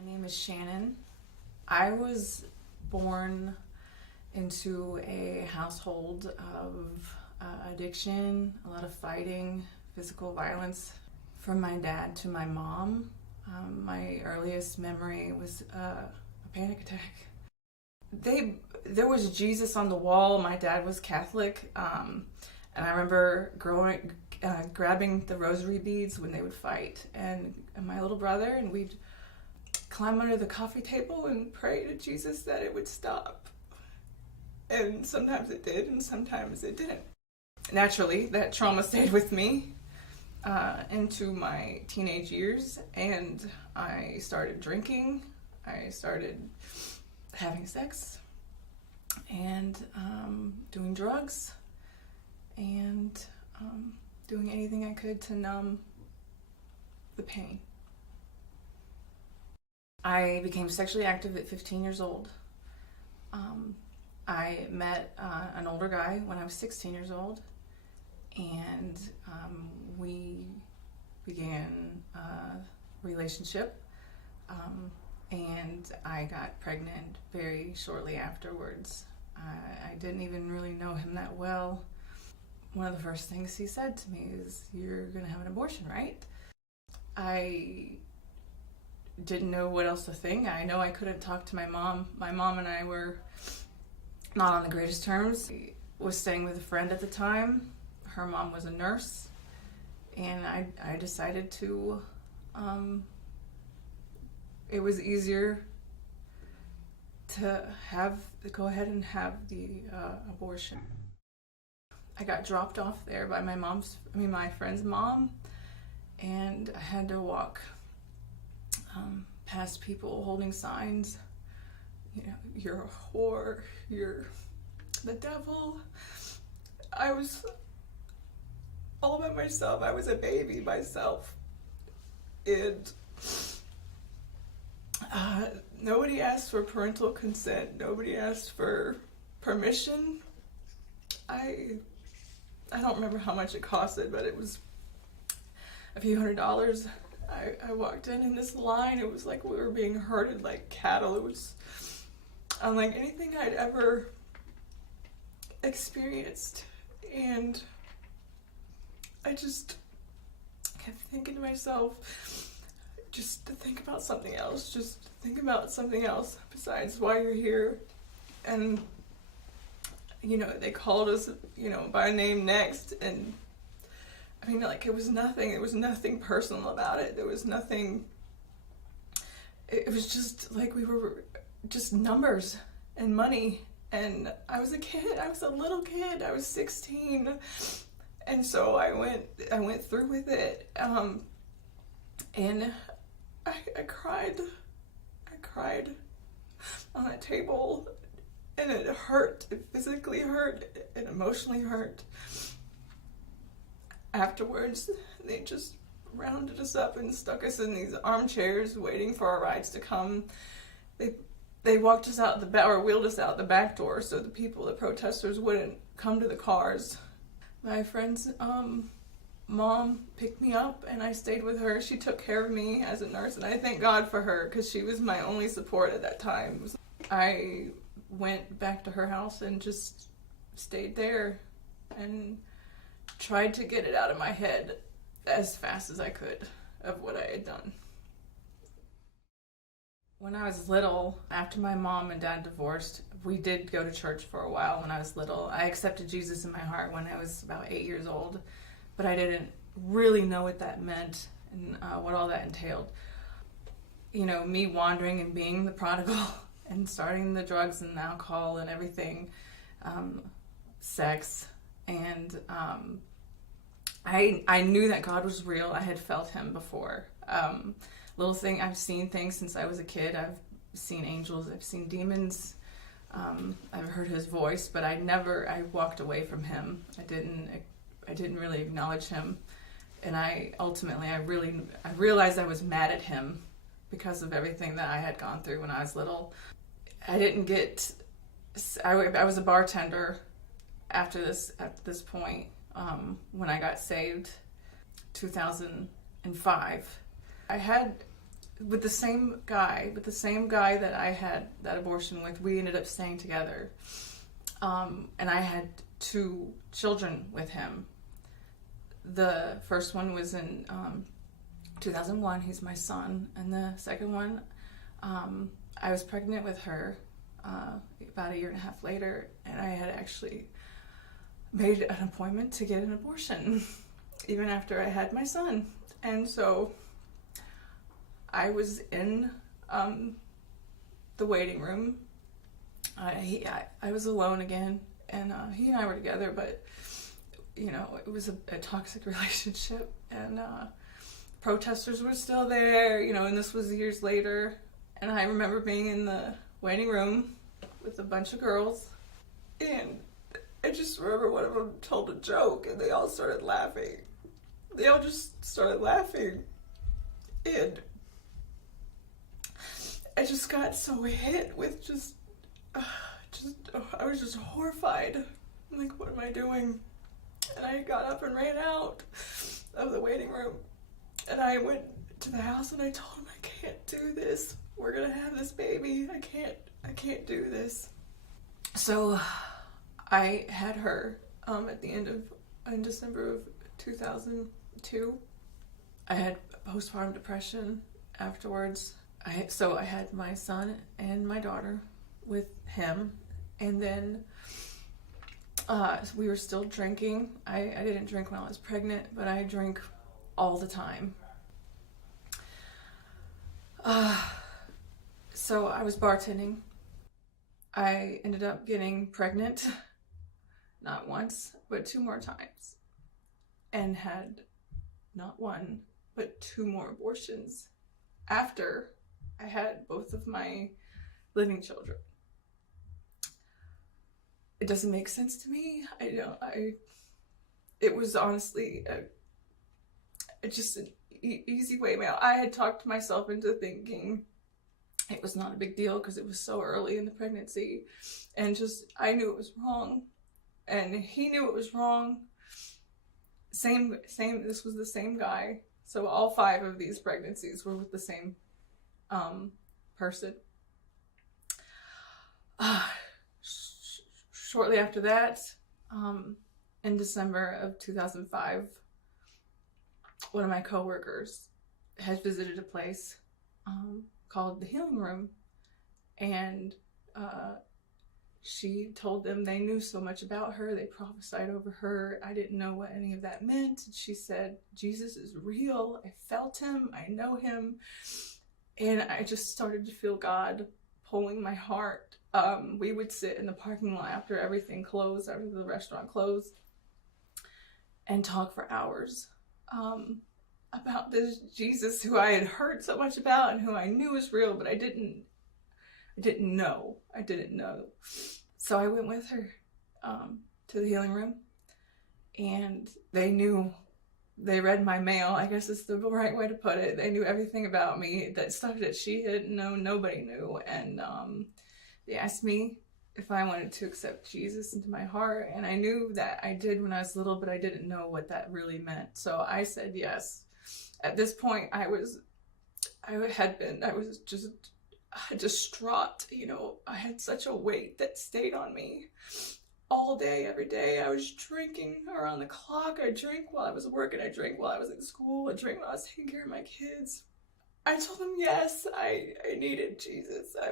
My name is Shannon. I was born into a household of addiction, a lot of fighting, physical violence. From my dad to my mom, my earliest memory was a panic attack. There was Jesus on the wall. My dad was Catholic, and I remember grabbing the rosary beads when they would fight, and my little brother, and we'd climb under the coffee table and pray to Jesus that it would stop. And sometimes it did, and sometimes it didn't. Naturally, that trauma stayed with me into my teenage years, and I started drinking. I started having sex and doing drugs and doing anything I could to numb the pain. I became sexually active at 15 years old. I met an older guy when I was 16 years old, and we began a relationship, and I got pregnant very shortly afterwards. I didn't even really know him that well. One of the first things he said to me is, "You're gonna have an abortion, right?" I didn't know what else to think. I know I couldn't talk to my mom. My mom and I were not on the greatest terms. I was staying with a friend at the time. Her mom was a nurse, and I decided to, it was easier to go ahead and have the abortion. I got dropped off there by my friend's mom, and I had to walk past people holding signs, you're a whore, you're the devil. I was all by myself. I was a baby myself, and nobody asked for parental consent. Nobody asked for permission. I don't remember how much it costed, but it was a few $100s. I walked in this line. It was like we were being herded like cattle. It was unlike anything I'd ever experienced. And I just kept thinking to myself, just to think about something else. Just think about something else besides why you're here. And, they called us, by name next. And it was nothing personal about it. There was nothing, it was just like we were just numbers and money. And I was a kid, I was a little kid, I was 16. And so I went through with it. And I cried on that table, and it hurt. It physically hurt, it emotionally hurt. Afterwards, they just rounded us up and stuck us in these armchairs waiting for our rides to come. They walked us out wheeled us out the back door so the protesters wouldn't come to the cars. My friend's mom picked me up, and I stayed with her. She took care of me as a nurse, and I thank God for her because she was my only support at that time. I went back to her house and just stayed there and tried to get it out of my head as fast as I could of what I had done. When I was little, after my mom and dad divorced, we did go to church for a while when I was little. I accepted Jesus in my heart when I was about 8 years old, but I didn't really know what that meant and what all that entailed. Me wandering and being the prodigal and starting the drugs and alcohol and everything, sex, and I knew that God was real. I had felt him before. I've seen things since I was a kid. I've seen angels, I've seen demons, I've heard his voice, but I walked away from him. I didn't really acknowledge him. And I realized I was mad at him because of everything that I had gone through when I was little. I was a bartender at this point, when I got saved, 2005. I had with the same guy that I had that abortion with. We ended up staying together, and I had 2 children with him. The first one was in 2001. He's my son, and the second one, I was pregnant with her about 1.5 years later, and I had actually made an appointment to get an abortion even after I had my son. And so I was in the waiting room. I was alone again, and he and I were together, but you know, it was a toxic relationship, and protesters were still there, you know, and this was years later. And I remember being in the waiting room with a bunch of girls, and I just remember one of them told a joke, and they all started laughing. They all just started laughing, and I just got so hit with I was just horrified. I'm like, what am I doing? And I got up and ran out of the waiting room, and I went to the house and I told him, I can't do this. We're gonna have this baby. I can't do this. So I had her at the end of in December of 2002. I had postpartum depression afterwards. I had my son and my daughter with him, and then we were still drinking. I didn't drink when I was pregnant, but I drank all the time. So I was bartending. I ended up getting pregnant, not once, but 2 more times, and had not 1, but 2 more abortions after I had both of my living children. It doesn't make sense to me. It was honestly just an easy way out. I had talked myself into thinking it was not a big deal because it was so early in the pregnancy, and I knew it was wrong, and he knew it was wrong. Same. This was the same guy. So all 5 of these pregnancies were with the same person. Shortly after that, in December of 2005, one of my coworkers had visited a place called the Healing Room, and she told them they knew so much about her. They prophesied over her. I didn't know what any of that meant. She said, Jesus is real. I felt him. I know him. And I just started to feel God pulling my heart. We would sit in the parking lot after everything closed, after the restaurant closed, and talk for hours about this Jesus who I had heard so much about and who I knew was real, but I didn't know. So I went with her to the Healing Room, and they read my mail, I guess is the right way to put it. They knew everything about me, that stuff that she had known, nobody knew. And they asked me if I wanted to accept Jesus into my heart, and I knew that I did when I was little, but I didn't know what that really meant. So I said yes. At this point, I was just distraught. You know, I had such a weight that stayed on me all day, every day. I was drinking around the clock. I drank while I was working. I drank while I was in school. I drank while I was taking care of my kids. I told them yes, I needed Jesus. I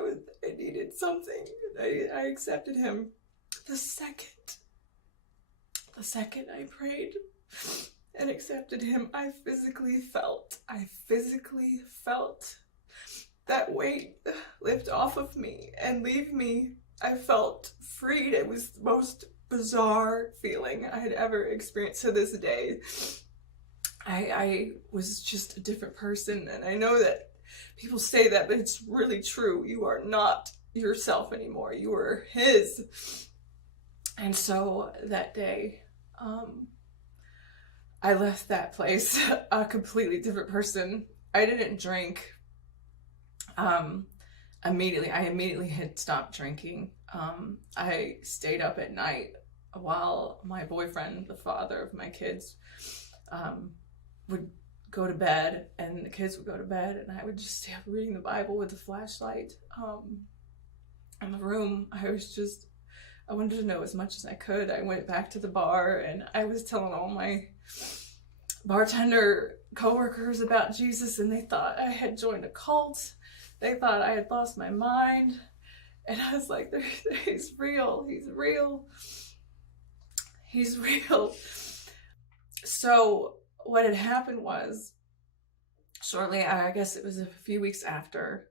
needed something. I accepted him. The second I prayed and accepted him, I physically felt that weight lift off of me and leave me. I felt freed. It was the most bizarre feeling I had ever experienced to this day. I was just a different person, and I know that people say that, but it's really true. You are not yourself anymore. You are his. And so that day, I left that place a completely different person. I didn't drink immediately. I immediately had stopped drinking. I stayed up at night while my boyfriend, the father of my kids, would go to bed, and the kids would go to bed, and I would just stay up reading the Bible with a flashlight in the room. I wanted to know as much as I could. I went back to the bar, and I was telling all my bartender coworkers about Jesus, and they thought I had joined a cult. They thought I had lost my mind. And I was like, he's real. He's real. He's real. So what had happened was, shortly, I guess it was a few weeks after,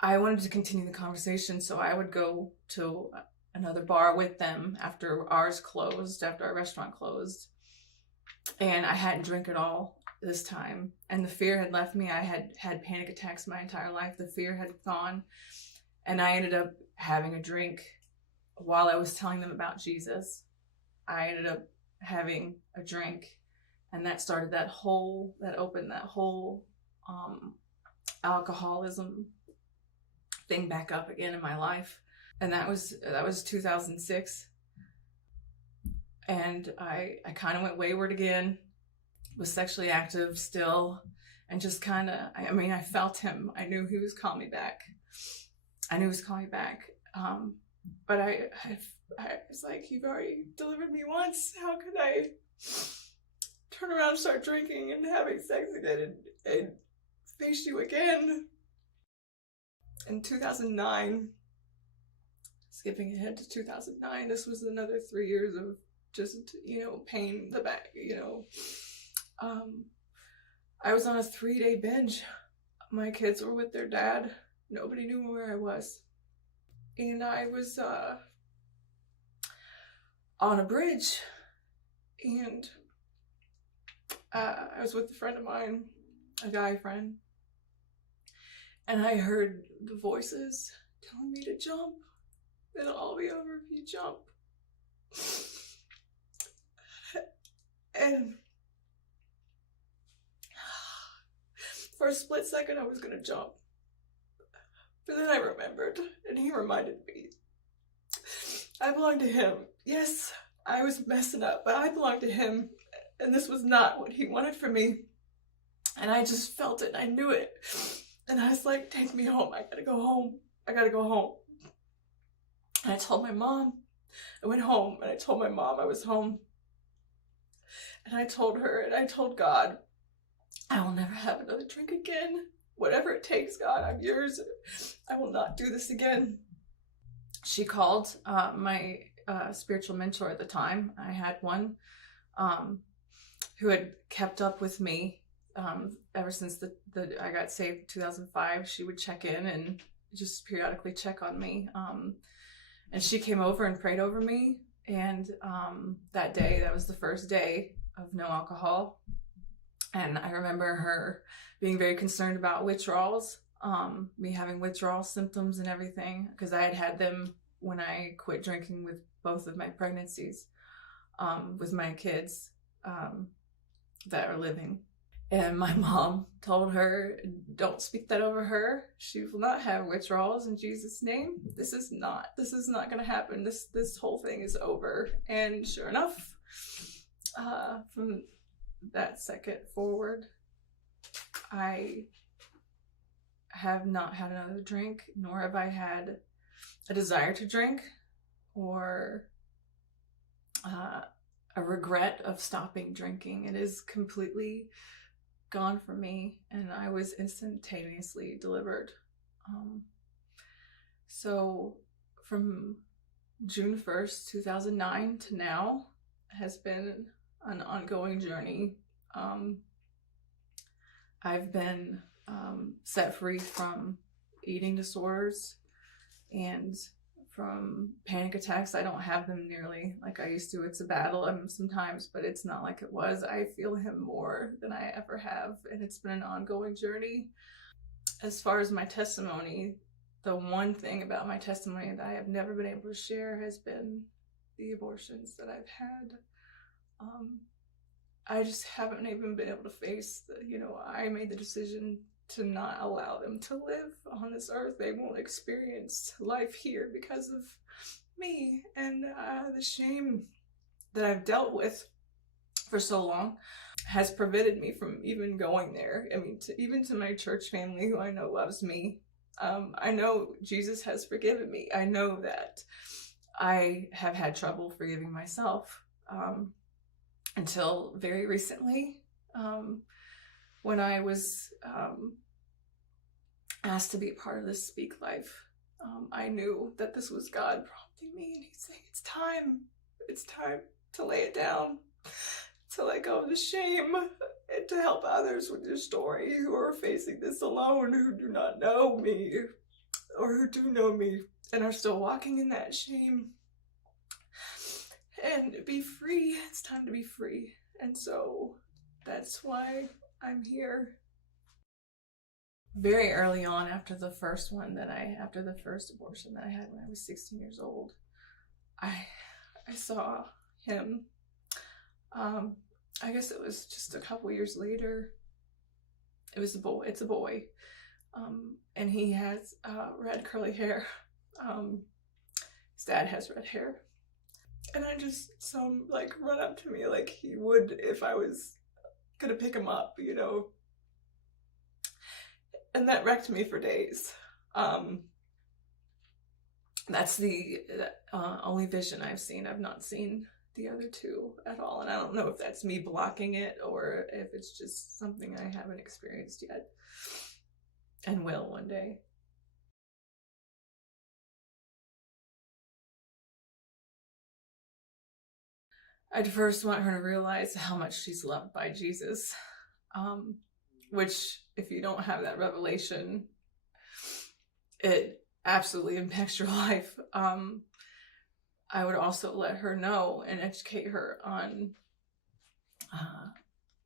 I wanted to continue the conversation, so I would go to another bar with them after ours closed, after our restaurant closed. And I hadn't drank at all this time. And the fear had left me. I had had panic attacks my entire life. The fear had gone. And I ended up having a drink while I was telling them about Jesus. I ended up having a drink. And that started that opened that whole alcoholism thing back up again in my life. And that was 2006. And I kind of went wayward again, was sexually active still, and just kind of, I felt him. I knew he was calling me back. But I was like, you've already delivered me once. How could I turn around and start drinking and having sex again and face you again? In 2009, skipping ahead to 2009, this was another 3 years of just, pain in the back, I was on a 3-day binge. My kids were with their dad. Nobody knew where I was. And I was on a bridge, and I was with a friend of mine, a guy friend, and I heard the voices telling me to jump. It'll all be over if you jump. And for a split second, I was going to jump. But then I remembered, and he reminded me. I belong to him. Yes, I was messing up, but I belong to him. And this was not what he wanted for me. And I just felt it, and I knew it. And I was like, take me home. I gotta go home. I gotta go home. And I told my mom. I went home, and I told my mom I was home. And I told her, and I told God, I will never have another drink again. Whatever it takes, God, I'm yours. I will not do this again. She called my spiritual mentor at the time. I had one who had kept up with me ever since I got saved in 2005. She would check in and just periodically check on me. And she came over and prayed over me. And that day, that was the first day of no alcohol. And I remember her being very concerned about withdrawals, me having withdrawal symptoms and everything, because I had had them when I quit drinking with both of my pregnancies, with my kids that are living. And my mom told her, don't speak that over her. She will not have withdrawals in Jesus' name. This is not going to happen. This whole thing is over. And sure enough, from that second forward, I have not had another drink, nor have I had a desire to drink or a regret of stopping drinking. It is completely gone from me, and I was instantaneously delivered. So from June 1st, 2009 to now has been an ongoing journey. I've been set free from eating disorders and from panic attacks. I don't have them nearly like I used to. It's a battle sometimes, but it's not like it was. I feel him more than I ever have, and it's been an ongoing journey. As far as my testimony, the one thing about my testimony that I have never been able to share has been the abortions that I've had. I just haven't even been able to face I made the decision to not allow them to live on this earth. They won't experience life here because of me and the shame that I've dealt with for so long. has prevented me from even going there. I mean, even to my church family, who I know loves me, I know Jesus has forgiven me. I know that I have had trouble forgiving myself until very recently, when I was asked to be a part of this Speak Life. I knew that this was God prompting me, and He's saying, it's time to lay it down, to let go of the shame, and to help others with your story who are facing this alone, who do not know me, or who do know me and are still walking in that shame. And be free. It's time to be free. And so that's why I'm here. Very early on, after the first abortion that I had when I was 16 years old, I saw him. I guess it was just a couple years later. It's a boy. And he has red curly hair. His dad has red hair. And I just saw him like run up to me like he would if I was gonna pick him up, you know. And that wrecked me for days. That's the only vision I've seen. I've not seen the other two at all. And I don't know if that's me blocking it or if it's just something I haven't experienced yet and will one day. I'd first want her to realize how much she's loved by Jesus, which, if you don't have that revelation, it absolutely impacts your life. I would also let her know and educate her on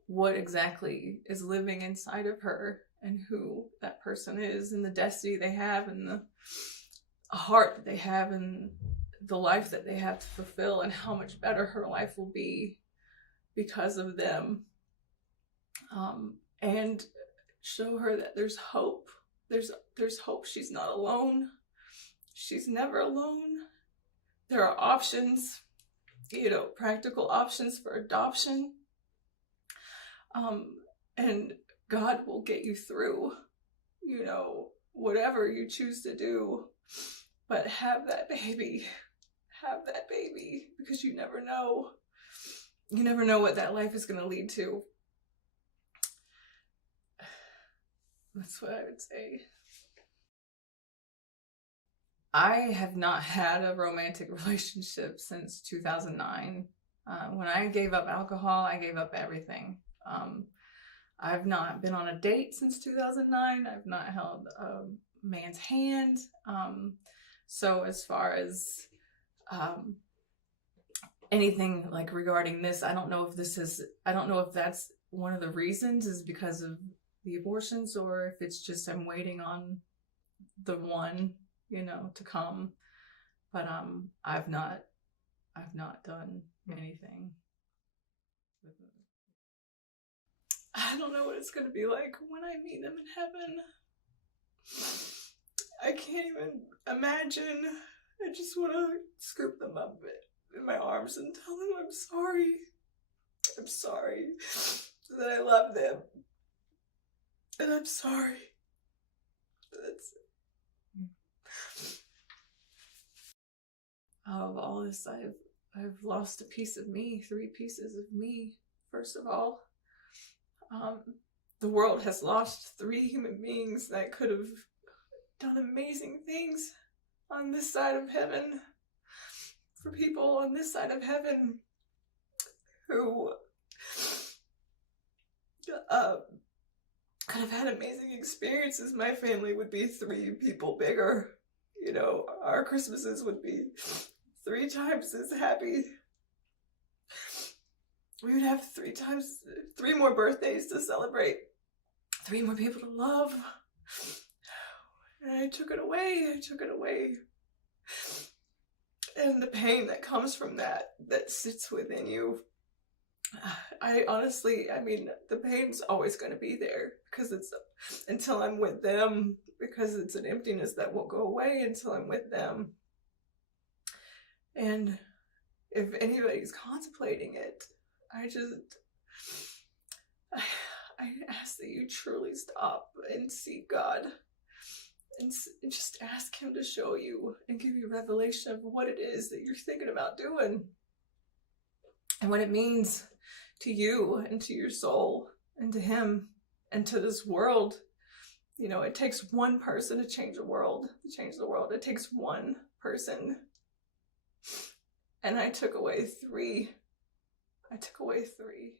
what exactly is living inside of her and who that person is and the destiny they have and the heart they have and the life that they have to fulfill and how much better her life will be because of them. And show her that there's hope. There's hope. She's not alone. She's never alone. There are options, you know, practical options for adoption. And God will get you through, you know, whatever you choose to do. But have that baby, because you never know. You never know what that life is going to lead to. That's what I would say. I have not had a romantic relationship since 2009. When I gave up alcohol, I gave up everything. I've not been on a date since 2009. I've not held a man's hand. So as far as anything like regarding this, I don't know if that's one of the reasons is because of the abortions or if it's just I'm waiting on the one, you know, to come. But I've not done anything. I don't know what it's gonna be like when I meet them in heaven. I can't even imagine. I just want to scoop them up in my arms and tell them I'm sorry. I'm sorry that I love them. And I'm sorry. That's it. Out of all this, I've lost a piece of me, 3 pieces of me, first of all. The world has lost 3 human beings that could have done amazing things on this side of heaven. For people on this side of heaven who could have had amazing experiences. My family would be 3 people bigger. You know, our Christmases would be 3 times as happy. We would have 3 more birthdays to celebrate, 3 more people to love. And I took it away. And the pain that comes from that sits within you. I mean, the pain's always going to be there because it's until I'm with them, because it's an emptiness that won't go away until I'm with them. And if anybody's contemplating it, I ask that you truly stop and seek God and just ask him to show you and give you revelation of what it is that you're thinking about doing and what it means to you and to your soul and to him and to this world. You know, it takes one person to change the world, It takes one person. And I took away three.